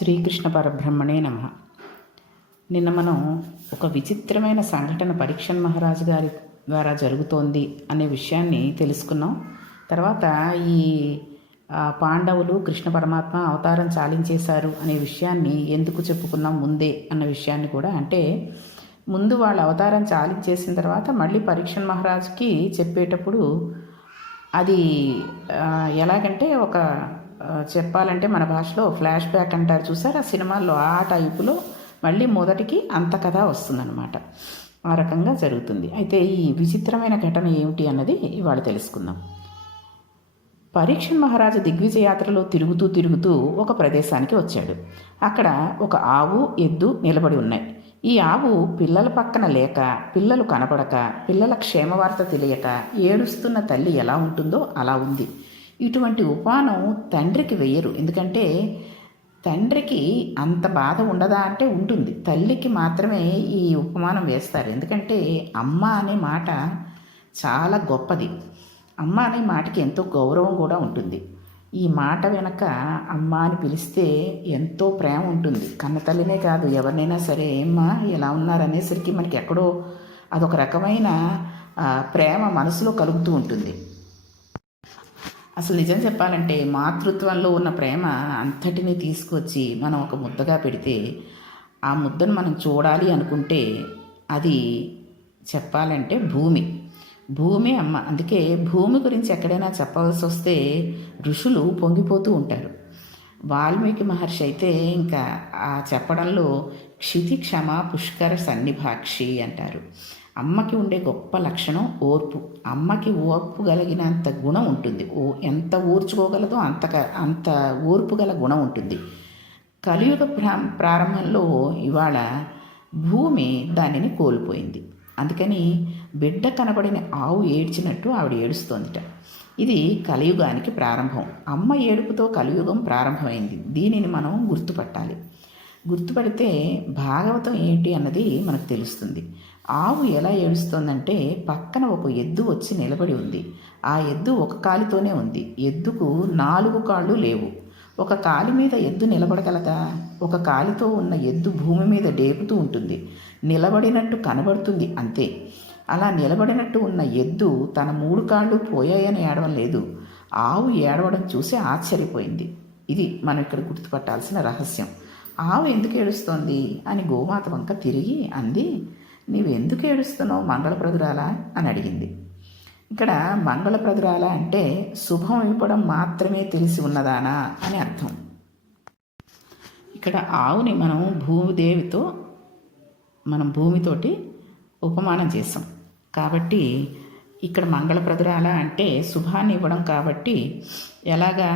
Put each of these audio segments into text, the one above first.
శ్రీకృష్ణ పరబ్రహ్మణే నమ. నిన్న మనం ఒక విచిత్రమైన సంఘటన పరీక్షన్ మహారాజు గారి ద్వారా జరుగుతోంది అనే విషయాన్ని తెలుసుకున్నాం. తర్వాత ఈ పాండవులు కృష్ణ పరమాత్మ అవతారం చాలించేశారు అనే విషయాన్ని ఎందుకు చెప్పుకున్నాం ముందే అన్న విషయాన్ని కూడా అంటే ముందు వాళ్ళ అవతారం చాలించేసిన తర్వాత మళ్ళీ పరీక్షన్ మహారాజుకి చెప్పేటప్పుడు అది ఎలాగంటే ఒక చెప్పాలంటే మన భాషలో ఫ్లాష్ బ్యాక్ అంటారు చూసారు? ఆ సినిమాల్లో ఆ టైపులో మళ్ళీ మొదటికి అంత కథ వస్తుందన్నమాట. ఆ రకంగా జరుగుతుంది. అయితే ఈ విచిత్రమైన ఘటన ఏమిటి అన్నది ఇవాళ తెలుసుకుందాం. పరీక్షన్ మహారాజు దిగ్విజయాత్రలో తిరుగుతూ తిరుగుతూ ఒక ప్రదేశానికి వచ్చాడు. అక్కడ ఒక ఆవు ఎద్దు నిలబడి ఉన్నాయి. ఈ ఆవు పిల్లల పక్కన లేక పిల్లలు కనపడక పిల్లల క్షేమవార్త తెలియక ఏడుస్తున్న తల్లి ఎలా ఉంటుందో అలా ఉంది. ఇటువంటి ఉపానం తండ్రికి వెయ్యరు ఎందుకంటే తండ్రికి అంత బాధ ఉండదా అంటే ఉంటుంది. తల్లికి మాత్రమే ఈ ఉపమానం వేస్తారు. ఎందుకంటే అమ్మ అనే మాట చాలా గొప్పది. అమ్మ అనే మాటకి ఎంతో గౌరవం కూడా ఉంటుంది. ఈ మాట వెనక అమ్మ అని పిలిస్తే ఎంతో ప్రేమ ఉంటుంది. కన్న తల్లినే కాదు ఎవరినైనా సరే ఏమ్మా ఎలా ఉన్నారనేసరికి మనకి ఎక్కడో అదొక రకమైన ప్రేమ మనసులో కలుగుతూ ఉంటుంది. అసలు నిజం చెప్పాలంటే మాతృత్వంలో ఉన్న ప్రేమ అంతటిని తీసుకొచ్చి మనం ఒక ముద్దగా పెడితే ఆ ముద్దను మనం చూడాలి అనుకుంటే అది చెప్పాలంటే భూమి. భూమి అమ్మ. అందుకే భూమి గురించి ఎక్కడైనా చెప్పవలసి వస్తే ఋషులు పొంగిపోతూ ఉంటారు. వాల్మీకి మహర్షి అయితే ఇంకా ఆ చెప్పడంలో క్షితి క్షమ పుష్కర సన్నిభాక్షి అంటారు. అమ్మకి ఉండే గొప్ప లక్షణం ఓర్పు. అమ్మకి ఓర్పు కలిగినంత గుణం ఉంటుంది. ఓ ఎంత ఓర్చుకోగలదో అంత అంత ఓర్పు గల గుణం ఉంటుంది. కలియుగ ప్రా ప్రారంభంలో ఇవాళ భూమి దానిని కోల్పోయింది. అందుకని బిడ్డ కనబడిన ఆవు ఏడ్చినట్టు ఆవిడ ఏడుస్తోందిట. ఇది కలియుగానికి ప్రారంభం. అమ్మ ఏడుపుతో కలియుగం ప్రారంభమైంది. దీనిని మనం గుర్తుపట్టాలి. గుర్తుపడితే భాగవతం ఏంటి అన్నది మనకు తెలుస్తుంది. ఆవు ఎలా ఏడుస్తోందంటే పక్కన ఒక ఎద్దు వచ్చి నిలబడి ఉంది. ఆ ఎద్దు ఒక కాలితోనే ఉంది. ఎద్దుకు నాలుగు కాళ్ళు లేవు. ఒక కాలి మీద ఎద్దు నిలబడగలదా? ఒక కాలితో ఉన్న ఎద్దు భూమి మీద డేపుతూ ఉంటుంది. నిలబడినట్టు కనబడుతుంది అంతే. అలా నిలబడినట్టు ఉన్న ఎద్దు తన మూడు కాళ్ళు పోయాయని ఏడవం లేదు. ఆవు ఏడవడం చూసి ఆశ్చర్యపోయింది. ఇది మనం ఇక్కడ గుర్తుపట్టాల్సిన రహస్యం. ఆవు ఎందుకు ఏడుస్తోంది? అని గోమాత వంక తిరిగి అంది. నీవు ఎందుకు ఏడుస్తున్నావు మంగళప్రదురాలా? అని అడిగింది. ఇక్కడ మంగళప్రదురాల అంటే శుభం ఇవ్వడం మాత్రమే తెలిసి ఉన్నదానా? అని అర్థం. ఇక్కడ ఆవుని మనం భూమిదేవితో మనం భూమితోటి ఉపమానం చేసాం కాబట్టి ఇక్కడ మంగళప్రదురాల అంటే శుభాన్ని ఇవ్వడం కాబట్టి ఎలాగా?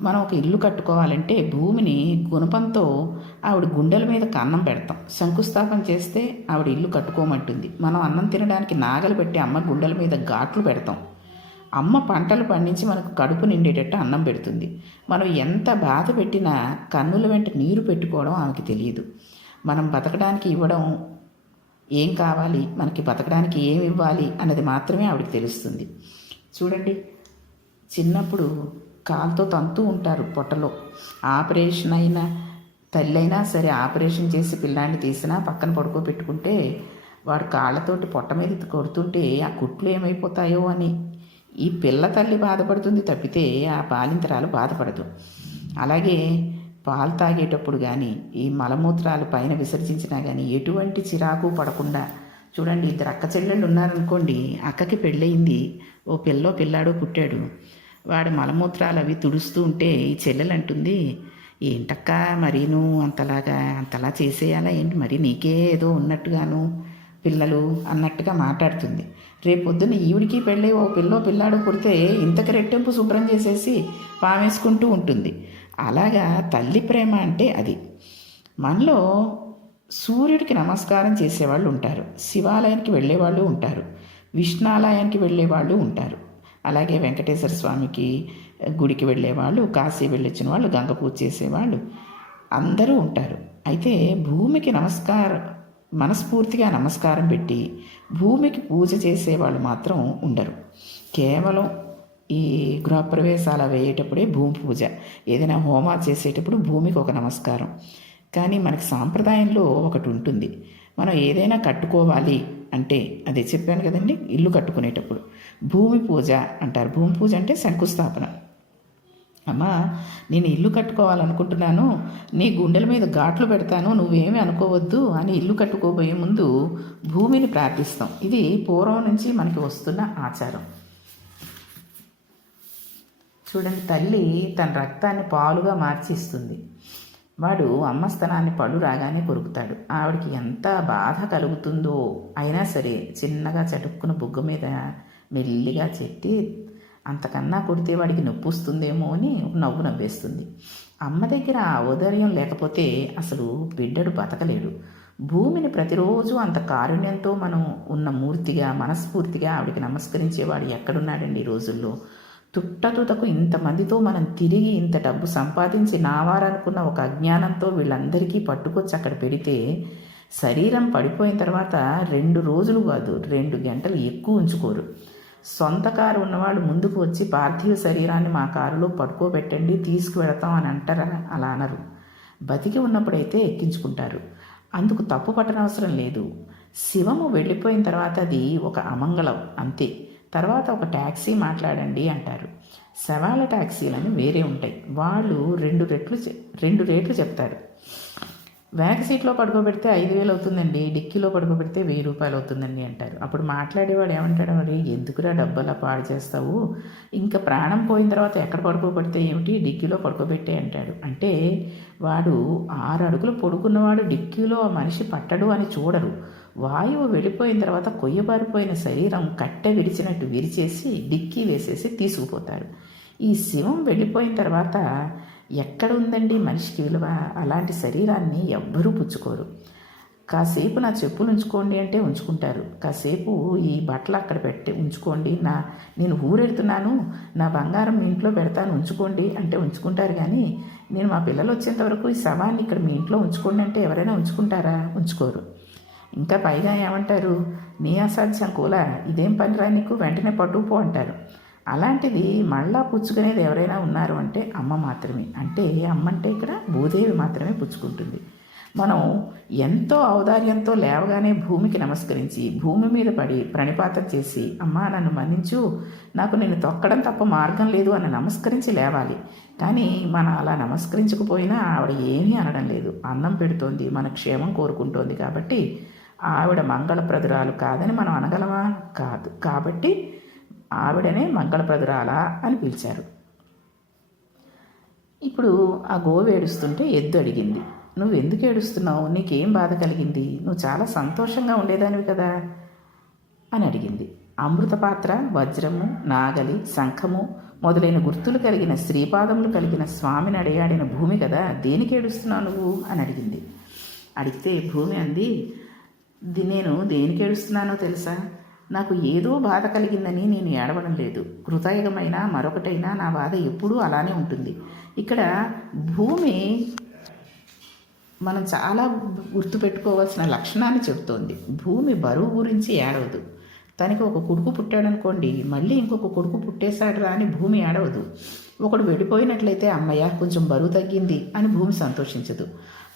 మనం ఒక ఇల్లు కట్టుకోవాలంటే భూమిని గుణపంతో ఆవిడ గుండెల మీద కన్నం పెడతాం. శంకుస్థాపన చేస్తే ఆవిడ ఇల్లు కట్టుకోమంటుంది. మనం అన్నం తినడానికి నాగలు పెట్టి అమ్మ గుండెల మీద ఘాట్లు పెడతాం. అమ్మ పంటలు పండించి మనకు కడుపు నిండేటట్టు అన్నం పెడుతుంది. మనం ఎంత బాధ పెట్టినా కన్నుల వెంట నీరు పెట్టుకోవడం ఆమెకి తెలియదు. మనం బతకడానికి ఇవ్వడం ఏం కావాలి? మనకి బతకడానికి ఏమి ఇవ్వాలి? అన్నది మాత్రమే ఆవిడకి తెలుస్తుంది. చూడండి చిన్నప్పుడు కాలుతో తంతూ ఉంటారు పొట్టలో. ఆపరేషన్ అయినా తల్లి అయినా సరే ఆపరేషన్ చేసి పిల్లాన్ని తీసినా పక్కన పడుకోబెట్టుకుంటే వాడు కాళ్ళతోటి పొట్ట మీద కొడుతుంటే ఆ కుట్లు ఏమైపోతాయో అని. ఈ పిల్ల తల్లి బాధపడుతుంది తప్పితే ఆ బాలింతరాలు బాధపడదు. అలాగే పాలు తాగేటప్పుడు కానీ ఈ మలమూత్రాలు పైన విసర్జించినా కానీ ఎటువంటి చిరాకు పడకుండా చూడండి ఇద్దరు అక్క చెల్లెళ్ళు ఉన్నారనుకోండి అక్కకి పెళ్ళయింది ఓ పిల్లో పిల్లాడో పుట్టాడు. వాడు మలమూత్రాలు అవి తుడుస్తూ ఉంటే ఈ చెల్లెలు అంటుంది ఏంటక్క మరీను అంతలాగా అంతలా చేసేయాలా ఏంటి? మరి నీకే ఏదో ఉన్నట్టుగాను పిల్లలు అన్నట్టుగా మాట్లాడుతుంది. రేపొద్దున ఈవిడికి పెళ్ళి ఓ పిల్లో పిల్లాడు పుడితే ఇంతకు రెట్టింపు శుభ్రం చేసేసి పామేసుకుంటూ ఉంటుంది. అలాగా తల్లి ప్రేమ అంటే అది. మనలో సూర్యుడికి నమస్కారం చేసేవాళ్ళు ఉంటారు శివాలయానికి వెళ్ళేవాళ్ళు ఉంటారు విష్ణాలయానికి వెళ్ళేవాళ్ళు ఉంటారు. అలాగే వెంకటేశ్వర స్వామికి గుడికి వెళ్ళేవాళ్ళు కాశీ వెళ్ళొచ్చిన వాళ్ళు గంగ పూజ చేసేవాళ్ళు అందరూ ఉంటారు. అయితే భూమికి నమస్కారం మనస్ఫూర్తిగా నమస్కారం పెట్టి భూమికి పూజ చేసేవాళ్ళు మాత్రం ఉండరు. కేవలం ఈ గృహప్రవేశాల వేయేటప్పుడే భూమి పూజ. ఏదైనా హోమా చేసేటప్పుడు భూమికి ఒక నమస్కారం. కానీ మనకి సాంప్రదాయంలో ఒకటి ఉంటుంది. మనం ఏదైనా కట్టుకోవాలి అంటే అదే చెప్పాను కదండి ఇల్లు కట్టుకునేటప్పుడు. భూమి పూజ అంటారు. భూమి పూజ అంటే శంకుస్థాపన. అమ్మా నేను ఇల్లు కట్టుకోవాలనుకుంటున్నాను నీ గుండెల మీద ఘాట్లు పెడతాను నువ్వేమీ అనుకోవద్దు అని ఇల్లు కట్టుకోబోయే ముందు భూమిని ప్రార్థిస్తాం. ఇది పూర్వం నుంచి మనకి వస్తున్న ఆచారం. చూడండి తల్లి తన రక్తాన్ని పాలుగా మార్చి ఇస్తుంది వాడు అమ్మ స్థలాన్ని పళ్ళు రాగానే కొరుకుతాడు. ఆవిడకి ఎంత బాధ కలుగుతుందో. అయినా సరే చిన్నగా చటుక్కున బుగ్గ మీద మెల్లిగా చెట్టి అంతకన్నా కొడితే వాడికి నొప్పి వస్తుందేమో అని నవ్వు నవ్వేస్తుంది. అమ్మ దగ్గర ఆ ఔదార్యం లేకపోతే అసలు బిడ్డడు బతకలేడు. భూమిని ప్రతిరోజు అంత కారుణ్యంతో మనం ఉన్న మూర్తిగా మనస్ఫూర్తిగా ఆవిడకి నమస్కరించేవాడు ఎక్కడున్నాడండి ఈ రోజుల్లో? తుట్టతుటకు ఇంతమందితో మనం తిరిగి ఇంత డబ్బు సంపాదించి నావారనుకున్న ఒక అజ్ఞానంతో వీళ్ళందరికీ పట్టుకొచ్చి అక్కడ పెడితే శరీరం పడిపోయిన తర్వాత రెండు రోజులు కాదు రెండు గంటలు ఎక్కువ ఉంచుకోరు. సొంత కారు ఉన్నవాళ్ళు ముందుకు వచ్చి పార్థివ శరీరాన్ని మా కారులో పట్టుకోబెట్టండి తీసుకువెళతాం అని అంటారా అలా అనరు. బతికి ఉన్నప్పుడైతే ఎక్కించుకుంటారు. అందుకు తప్పు పట్టనవసరం లేదు. శివము వెళ్ళిపోయిన తర్వాత అది ఒక అమంగళం అంతే. తర్వాత ఒక ట్యాక్సీ మాట్లాడండి అంటారు. శవాల ట్యాక్సీలని వేరే ఉంటాయి. వాళ్ళు రెండు రెట్లు చె- రెండు రేట్లు చెప్తారు. వెనక సీట్లో పడుకోబెడితే ఐదు వేలు అవుతుందండి. డిక్కీలో పడుకోబెడితే వెయ్యి రూపాయలు అవుతుందండి అంటారు. అప్పుడు మాట్లాడేవాడు ఏమంటాడు మరి? ఎందుకురా డబ్బులా పాడు చేస్తావు ఇంకా ప్రాణం పోయిన తర్వాత ఎక్కడ పడుకోబెడితే ఏమిటి? డిక్కీలో పడుకోబెట్టే అంటాడు. అంటే వాడు ఆరు అడుగులు పడుకున్నవాడు డిక్కీలో ఆ మనిషి పట్టడు అని చూడరు. వాయువు వెళ్ళిపోయిన తర్వాత కొయ్యబారిపోయిన శరీరం కట్టె విడిచినట్టు విరిచేసి డిక్కీ వేసేసి తీసుకుపోతారు ఈ శివం వెళ్ళిపోయిన తర్వాత ఎక్కడ ఉందండి మనిషికి విలువ? అలాంటి శరీరాన్ని ఎవ్వరూ పుచ్చుకోరు. కాసేపు నా చెప్పులు ఉంచుకోండి అంటే ఉంచుకుంటారు. కాసేపు ఈ బట్టలు అక్కడ పెట్టి ఉంచుకోండి. నా నేను ఊరెడుతున్నాను నా బంగారం మీ ఇంట్లో పెడతాను ఉంచుకోండి అంటే ఉంచుకుంటారు కానీ నేను మా పిల్లలు వచ్చేంత వరకు ఈ శవాన్ని ఇక్కడ మీ ఇంట్లో ఉంచుకోండి అంటే ఎవరైనా ఉంచుకుంటారా? ఉంచుకోరు. ఇంకా పైగా ఏమంటారు? నీ అసాధ్యం కూల ఇదేం పనిరా నీకు? వెంటనే పట్టుకుపో అంటారు. అలాంటిది మళ్ళా పుచ్చుకునేది ఎవరైనా ఉన్నారు అంటే అమ్మ మాత్రమే. అంటే అమ్మ అంటే ఇక్కడ భూదేవి మాత్రమే పుచ్చుకుంటుంది. మనం ఎంతో ఔదార్యంతో లేవగానే భూమికి నమస్కరించి భూమి మీద పడి ప్రణిపాతం చేసి అమ్మా నన్ను మన్నించు. నాకు నేను తొక్కడం తప్ప మార్గం లేదు అని నమస్కరించి లేవాలి. కానీ మనం అలా నమస్కరించకపోయినా ఆవిడ ఏమీ అనడం లేదు. అన్నం పెడుతోంది మన క్షేమం కోరుకుంటోంది కాబట్టి ఆవిడ మంగళప్రదురాలు కాదని మనం అనగలమా? కాదు. కాబట్టి ఆవిడనే మంగళప్రదురాలా అని పిలిచారు. ఇప్పుడు ఆ గోవు ఏడుస్తుంటే ఎద్దు అడిగింది. నువ్వు ఎందుకు ఏడుస్తున్నావు? నీకేం బాధ కలిగింది? నువ్వు చాలా సంతోషంగా ఉండేదానివి కదా? అని అడిగింది. అమృతపాత్ర వజ్రము నాగలి శంఖము మొదలైన గుర్తులు కలిగిన శ్రీపాదములు కలిగిన స్వామిని అడిగాడిన భూమి కదా దేనికి ఏడుస్తున్నావు నువ్వు? అని అడిగింది. అడిగితే భూమి అంది నేను దేనికి ఏడుస్తున్నానో తెలుసా? నాకు ఏదో బాధ కలిగిందని నేను ఏడవడం లేదు. కృతయుగమైన మరొకటైనా నా బాధ ఎప్పుడూ అలానే ఉంటుంది. ఇక్కడ భూమి మనం చాలా గుర్తుపెట్టుకోవాల్సిన లక్షణాన్ని చెబుతోంది. భూమి బరువు గురించి ఏడవదు. తనకి ఒక కొడుకు పుట్టాడనుకోండి మళ్ళీ ఇంకొక కొడుకు పుట్టేశాడు రా అని భూమి ఏడవదు. ఒకడు వెళ్ళిపోయినట్లయితే అమ్మయ్య కొంచెం బరువు తగ్గింది అని భూమి సంతోషించదు.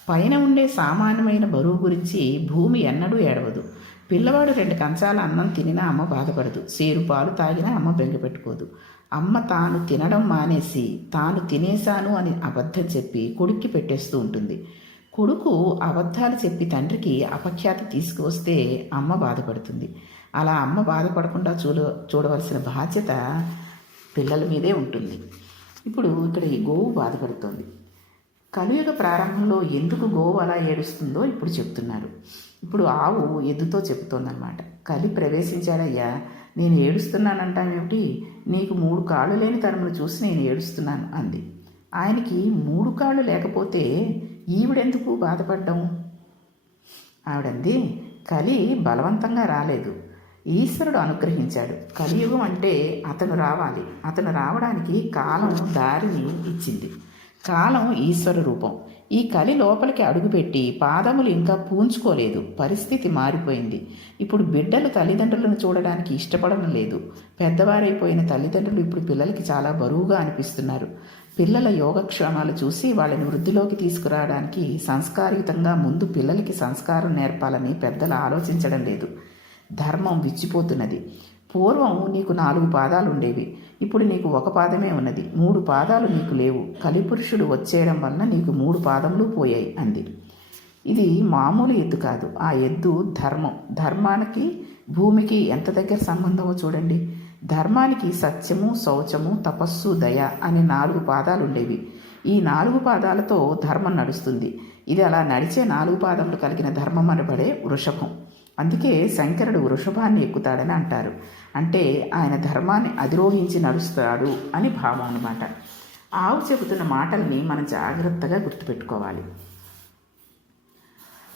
పైన ఉండే సామాన్యమైన బరువు గురించి భూమి ఎన్నడూ ఏడవదు. పిల్లవాడు రెండు కంచాల అన్నం తినినా అమ్మ బాధపడదు. సేరు పాలు తాగినా అమ్మ బెంగపెట్టుకోదు అమ్మ తాను తినడం మానేసి తాను తినేశాను అని అబద్ధం చెప్పి కొడుక్కి పెట్టేస్తూ ఉంటుంది. కొడుకు అబద్ధాలు చెప్పి తండ్రికి అపఖ్యాతి తీసుకువస్తే అమ్మ బాధపడుతుంది. అలా అమ్మ బాధపడకుండా చూడ చూడవలసిన బాధ్యత పిల్లల మీదే ఉంటుంది. ఇప్పుడు ఇక్కడ ఈ గోవు బాధపడుతోంది. కలియుగ ప్రారంభంలో ఎందుకు గోవు అలా ఏడుస్తుందో ఇప్పుడు చెప్తున్నారు. ఇప్పుడు ఆవు ఎద్దుతో చెప్తోందనమాట కలి ప్రవేశించాడయ్యా నేను ఏడుస్తున్నానంటామేమిటి నీకు మూడు కాళ్ళు లేని తనమును చూసి నేను ఏడుస్తున్నాను అంది. ఆయనకి మూడు కాళ్ళు లేకపోతే ఈవిడెందుకు బాధపడ్డం? ఆవిడంది కలి బలవంతంగా రాలేదు. ఈశ్వరుడు అనుగ్రహించాడు. కలియుగం అంటే అతను రావాలి. అతను రావడానికి కాలం దారిని ఇచ్చింది. కాలం ఈశ్వర రూపం. ఈ కలి లోపలికి అడుగుపెట్టి పాదములు ఇంకా పూంచుకోలేదు. పరిస్థితి మారిపోయింది. ఇప్పుడు బిడ్డలు తల్లిదండ్రులను చూడడానికి ఇష్టపడడం లేదు. పెద్దవారైపోయిన తల్లిదండ్రులు ఇప్పుడు పిల్లలకి చాలా బరువుగా అనిపిస్తున్నారు. పిల్లల యోగక్షేమాలు చూసి వాళ్ళని వృద్ధిలోకి తీసుకురావడానికి సంస్కారయుతంగా ముందు పిల్లలకి సంస్కారం నేర్పాలని పెద్దలు ఆలోచించడం లేదు. ధర్మం విచ్చిపోతున్నది. పూర్వం నీకు నాలుగు పాదాలు ఉండేవి ఇప్పుడు నీకు ఒక పాదమే ఉన్నది. మూడు పాదాలు నీకు లేవు. కలిపురుషుడు వచ్చేయడం వలన నీకు మూడు పాదములు పోయాయి అంది. ఇది మామూలు ఎద్దు కాదు. ఆ ఎద్దు ధర్మం. ధర్మానికి భూమికి ఎంత దగ్గర సంబంధమో చూడండి. ధర్మానికి సత్యము శౌచము తపస్సు దయ అనే నాలుగు పాదాలు ఉండేవి ఈ నాలుగు పాదాలతో ధర్మం నడుస్తుంది. ఇది అలా నడిచే నాలుగు పాదములు కలిగిన ధర్మం అనబడే వృషభం. అందుకే శంకరుడు వృషభాన్ని ఎక్కుతాడని అంటారు. అంటే ఆయన ధర్మాన్ని అధిరోహించి నడుస్తాడు అని భావం అనమాట ఆవు చెబుతున్న మాటల్ని మనం జాగ్రత్తగా గుర్తుపెట్టుకోవాలి.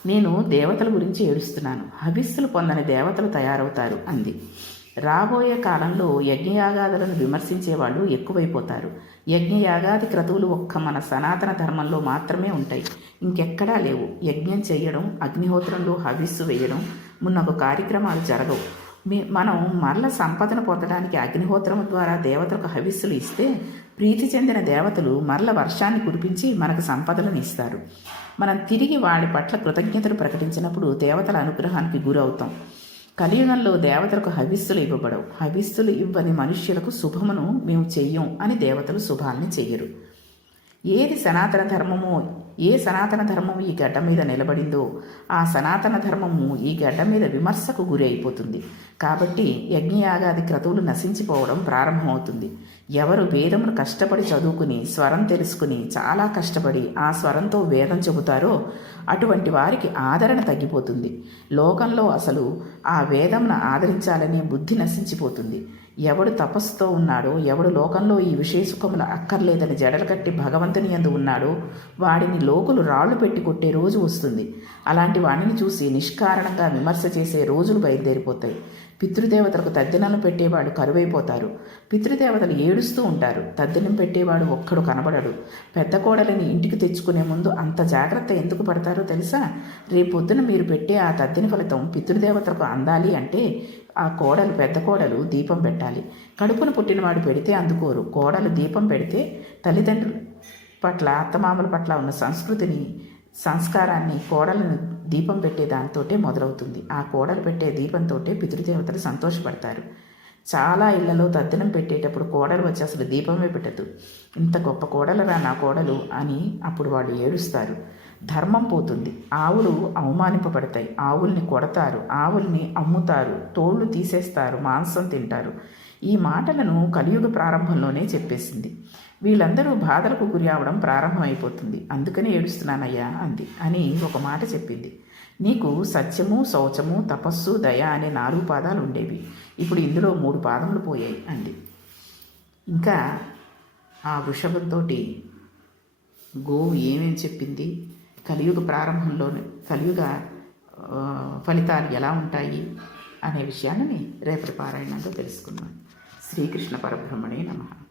నేను దేవతల గురించి ఏడుస్తున్నాను. హవిస్సులు పొందని దేవతలు తయారవుతారు అంది. రాబోయే కాలంలో యజ్ఞయాగాదులను విమర్శించే వాళ్ళు ఎక్కువైపోతారు. యజ్ఞయాగాది క్రతువులు ఒక్క మన సనాతన ధర్మంలో మాత్రమే ఉంటాయి. ఇంకెక్కడా లేవు. యజ్ఞం చేయడం అగ్నిహోత్రంలో హవిస్సు వేయడం మున్నకు కార్యక్రమాలు జరగవు. మీ మనం మరల సంపదను పొందడానికి అగ్నిహోత్రం ద్వారా దేవతలకు హవిస్సులు ఇస్తే ప్రీతి చెందిన దేవతలు మరల వర్షాన్ని కురిపించి మనకు సంపదలను ఇస్తారు. మనం తిరిగి వాడి పట్ల కృతజ్ఞతలు ప్రకటించినప్పుడు దేవతల అనుగ్రహానికి గురవుతాం. కలియుగంలో దేవతలకు హవిస్సులు ఇవ్వబడవు. హవిస్సులు ఇవ్వని మనుష్యులకు శుభమును మేము చెయ్యం అని దేవతలు శుభాల్ని చెయ్యరు. ఏది సనాతన ధర్మమో ఏ సనాతన ధర్మం ఈ గడ్డ మీద నిలబడిందో ఆ సనాతన ధర్మము ఈ గడ్డ మీద విమర్శకు గురి అయిపోతుంది. కాబట్టి యజ్ఞయాగాది క్రతువులు నశించిపోవడం ప్రారంభమవుతుంది. ఎవరు వేదమును కష్టపడి చదువుకుని స్వరం తెలుసుకుని చాలా కష్టపడి ఆ స్వరంతో వేదం చెబుతారో అటువంటి వారికి ఆదరణ తగ్గిపోతుంది. లోకంలో అసలు ఆ వేదంను ఆదరించాలనే బుద్ధి నశించిపోతుంది. ఎవడు తపస్సుతో ఉన్నాడో ఎవడు లోకంలో ఈ విషయ సుఖములు అక్కర్లేదని జడలు కట్టి భగవంతుని ఎందు ఉన్నాడో వాడిని లోకులు రాళ్ళు పెట్టి కొట్టే రోజు వస్తుంది. అలాంటి వాడిని చూసి నిష్కారణంగా విమర్శ చేసే రోజులు బయలుదేరిపోతాయి. పితృదేవతలకు తద్దినం పెట్టేవాడు కరువైపోతారు. పితృదేవతలు ఏడుస్తూ ఉంటారు. తద్దినం పెట్టేవాడు ఒక్కడు కనబడడు. పెద్ద కోడలిని ఇంటికి తెచ్చుకునే ముందు అంత జాగ్రత్త ఎందుకు పడతారో తెలుసా? రేపొద్దున మీరు పెట్టే ఆ తద్దిన ఫలితం పితృదేవతలకు అందాలి అంటే ఆ కోడలు పెద్ద కోడలు దీపం పెట్టాలి. కడుపున పుట్టినవాడు పెడితే అందుకోరు. కోడలు దీపం పెడితే తల్లిదండ్రుల పట్ల అత్తమామల పట్ల ఉన్న సంస్కృతిని సంస్కారాన్ని కోడలను దీపం పెట్టే దానితోటే మొదలవుతుంది. ఆ కోడలు పెట్టే దీపంతోటే పితృదేవతలు సంతోషపడతారు. చాలా ఇళ్ళలో తద్దినం పెట్టేటప్పుడు కోడలు వచ్చి అసలు దీపమే పెట్టదు. ఇంత గొప్ప కోడలరా నా కోడలు అని అప్పుడు వాళ్ళు ఏడుస్తారు. ధర్మం పోతుంది. ఆవులు అవమానింపబడతాయి. ఆవుల్ని కొడతారు. ఆవుల్ని అమ్ముతారు. తోళ్ళు తీసేస్తారు. మాంసం తింటారు. ఈ మాటలను కలియుగ ప్రారంభంలోనే చెప్పేసింది. వీళ్ళందరూ బాధలకు గురి అవడం ప్రారంభమైపోతుంది. అందుకని ఏడుస్తున్నానయ్యా అంది. అని ఒక మాట చెప్పింది. నీకు సత్యము శౌచము తపస్సు దయ అనే నాలుగు పాదాలు ఉండేవి. ఇప్పుడు ఇందులో మూడు పాదములు పోయాయి అంది. ఇంకా ఆ వృషభంతో గోవు ఏమేమి చెప్పింది? కలియుగ ప్రారంభంలోనే కలియుగ ఫలితాలు ఎలా ఉంటాయి? అనే విషయాన్ని రేపటి పారాయణంలో తెలుసుకున్నాను శ్రీకృష్ణ పరబ్రహ్మణే నమ.